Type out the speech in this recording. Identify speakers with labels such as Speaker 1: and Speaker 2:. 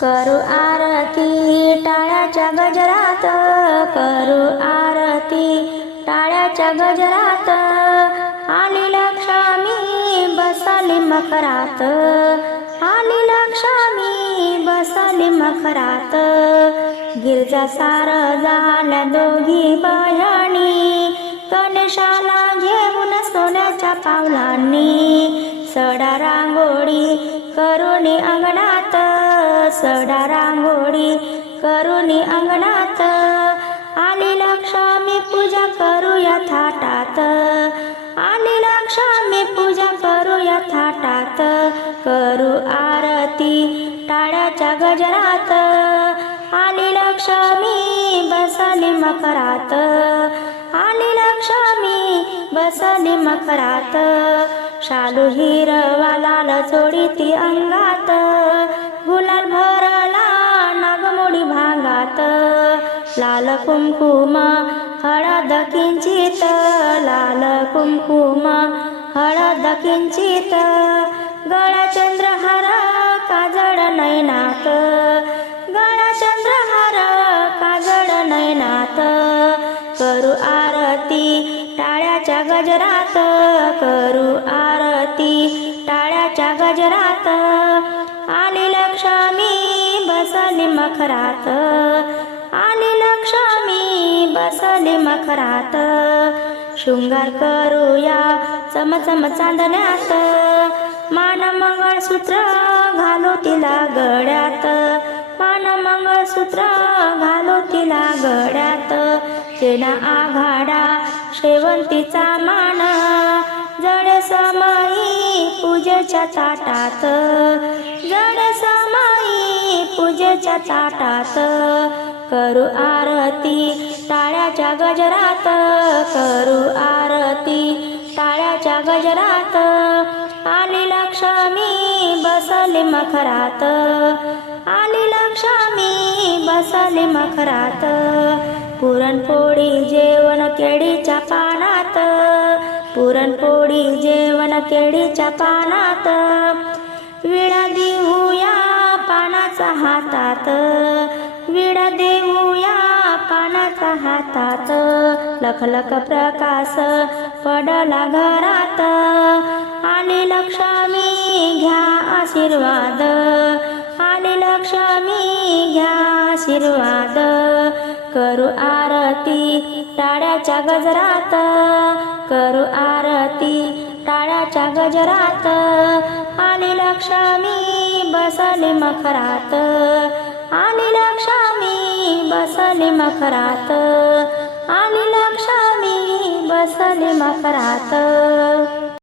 Speaker 1: करू आरती टाळ्याच्या गजरात करू आरती टाळ्याच्या गजरात. आली लक्ष्मी बसली मकरात आली लक्ष्मी बसली मकरात गिरजा सार झाल्या दोघी बायाणी गणेशाला घेऊन सोन्याच्या पावलांनी. सडा रांगोळी करून अंगणा सडा रांगोळी करुणी अंगणात. आली लक्ष्मी पूजा करूया थाटात. आली लक्ष्मी पूजा करूया थाटात. करू आरती टाळ्याच्या गजरात. आली लक्ष्मी बसली मकरात. आली लक्ष्मी बसली मकरात. शालू हिरवा लाल चोडी ती अंगात. लाल कुंकुमा हळद किंचित लाल कुंकुमा हळद किंचित गळा चंद्रहार काजळ नैनात गळा चंद्रहार काजळ नयनात करू आरती टाळ्याच्या गजरात करू आरती टाळ्याच्या गजरात आली लक्ष्मी बसली मखरात बसली मखरात. शृंगार करूया चमचम चांदण्यात. मान मंगळसूत्र घालू तिला गळ्यात. मान मंगळसूत्र घालू तिला गड्यात तेना आघाडा शेवंतीचा मान. जड समाई पूजेच्या ताटात. जड समाई पूजेच्या ताटात. करू आरती टाळ्याच्या गजरात करू आरती. टाळ्याच्या गजरात आली लक्ष्मी बसली मखरात. आली लक्ष्मी बसली मखरात. पुरणपोळी जेवण केळीच्या पानात. पुरणपोळी जेवण केळीच्या पानात. विडा देऊया पानाचा हातात. विडा देऊ पानाचा हातात लखलख प्रकाश पडला घरात. आली लक्ष्मी घ्या आशीर्वाद आली लक्ष्मी घ्या आशीर्वाद. करू आरती टाळ्याच्या गजरात करू आरती टाळ्याच्या गजरात. आली लक्ष्मी बसली मखरात आणि लक्ष्मी बसले मकरात. आणि लक्ष्मी बसले मकरात.